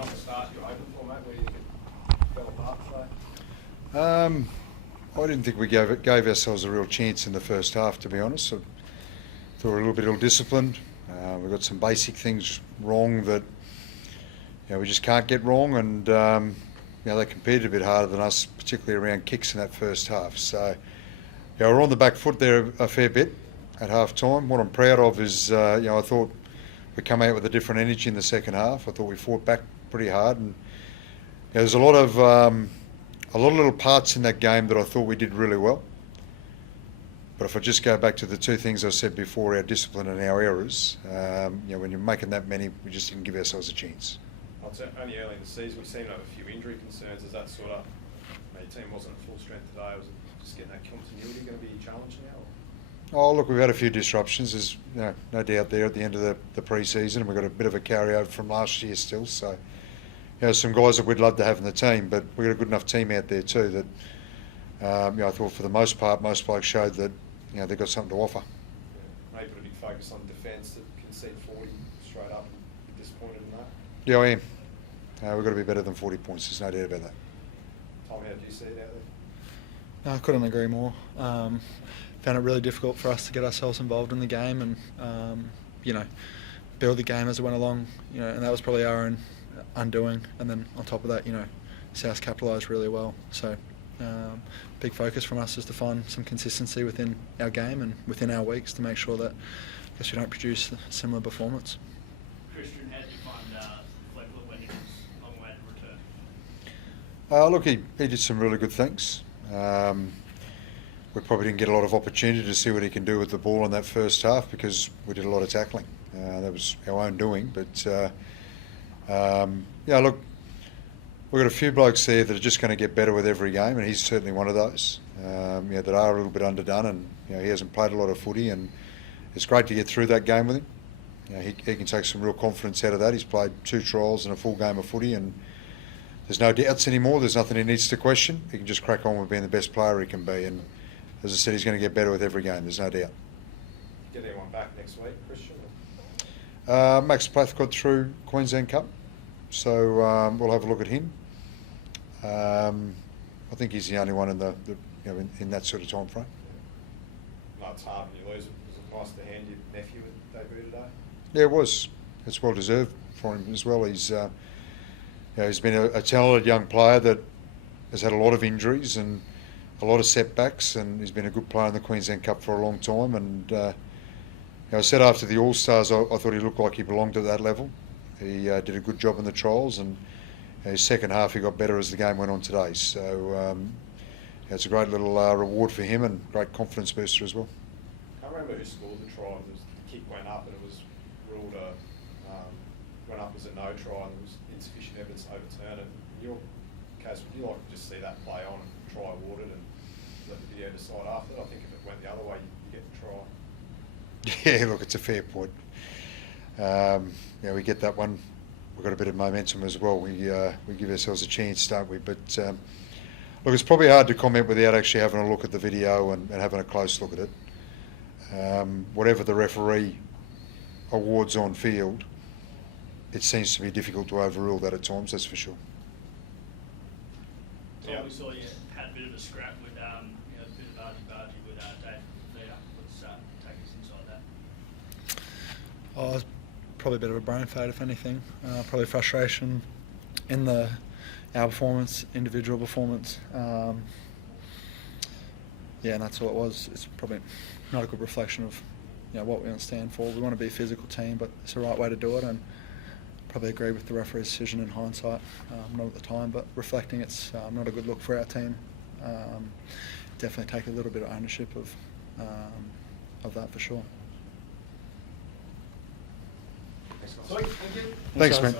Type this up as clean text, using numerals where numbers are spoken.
not the start you were hoping for, mate? Where you fell apart today? I didn't think we gave ourselves a real chance in the first half, to be honest. I thought we were a little bit ill-disciplined. We got some basic things wrong that we just can't get wrong, and they competed a bit harder than us, particularly around kicks in that first half. So we're on the back foot there a fair bit at half time. What I'm proud of is I thought we come out with a different energy in the second half. I thought we fought back pretty hard, and there's a lot of little parts in that game that I thought we did really well. But if I just go back to the two things I said before, our discipline and our errors, when you're making that many, we just didn't give ourselves a chance. Only early in the season, we seem to have a few injury concerns. Is that sort of, your team wasn't at full strength today, was it just getting that continuity going to be challenging now? Oh, look, we've had a few disruptions. There's no doubt there at the end of the pre-season. We've got a bit of a carryover from last year still. So, some guys that we'd love to have in the team, but we've got a good enough team out there too that, I thought for the most part, most blokes showed that, they've got something to offer. Maybe put a big focus on defence to concede 40 straight up and be disappointed in that? Yeah, I am. We've got to be better than 40 points. There's no doubt about that. Tom, how do you see it out there? I couldn't agree more. Found it really difficult for us to get ourselves involved in the game and, build the game as it went along, and that was probably our own undoing. And then on top of that, South capitalised really well. So big focus from us is to find some consistency within our game and within our weeks to make sure that we don't produce a similar performance. Kristian, how did you find Flegler when he was a long way to return? Look, he did some really good things. We probably didn't get a lot of opportunity to see what he can do with the ball in that first half because we did a lot of tackling. That was our own doing. But, look, we've got a few blokes there that are just going to get better with every game, and he's certainly one of those, that are a little bit underdone, and he hasn't played a lot of footy, and it's great to get through that game with him. He can take some real confidence out of that. He's played 2 trials and a full game of footy, and there's no doubts anymore. There's nothing he needs to question. He can just crack on with being the best player he can be, and as I said, he's going to get better with every game. There's no doubt. Get anyone back next week, Kristian? Max Plath got through Queensland Cup, so we'll have a look at him. I think he's the only one in that sort of time frame. No, it's hard when you lose. Was it nice to hand your nephew a debut today? Yeah, it was. It's well deserved for him as well. He's been a talented young player that has had a lot of injuries and a lot of setbacks, and he's been a good player in the Queensland Cup for a long time. And I said after the All-Stars, I thought he looked like he belonged at that level. He did a good job in the trials, and his second half he got better as the game went on today. So it's a great little reward for him and great confidence booster as well. I can't remember who scored the try. The kick went up and it was ruled went up as a no try, and there was insufficient evidence to overturn it. In your case, would you like to just see that play on and try awarded and let the video decide after it? I think if it went the other way, you get the try. Yeah, look, it's a fair point. We get that one. We've got a bit of momentum as well. We give ourselves a chance, don't we? But look, it's probably hard to comment without actually having a look at the video and having a close look at it. Whatever the referee awards on field, it seems to be difficult to overrule that at times, that's for sure. Yeah, we saw you had a bit of a scrap with a bit of argy-bargy with Dave Leader. Let's take us inside that. It's probably a bit of a brain fade, if anything. Probably frustration in our performance, individual performance. And that's all it was. It's probably not a good reflection of what we want to stand for. We want to be a physical team, but it's the right way to do it, and probably agree with the referee's decision in hindsight. Not at the time, but reflecting, it's not a good look for our team. Definitely take a little bit of ownership of that for sure. Thanks, guys. Thanks, mate.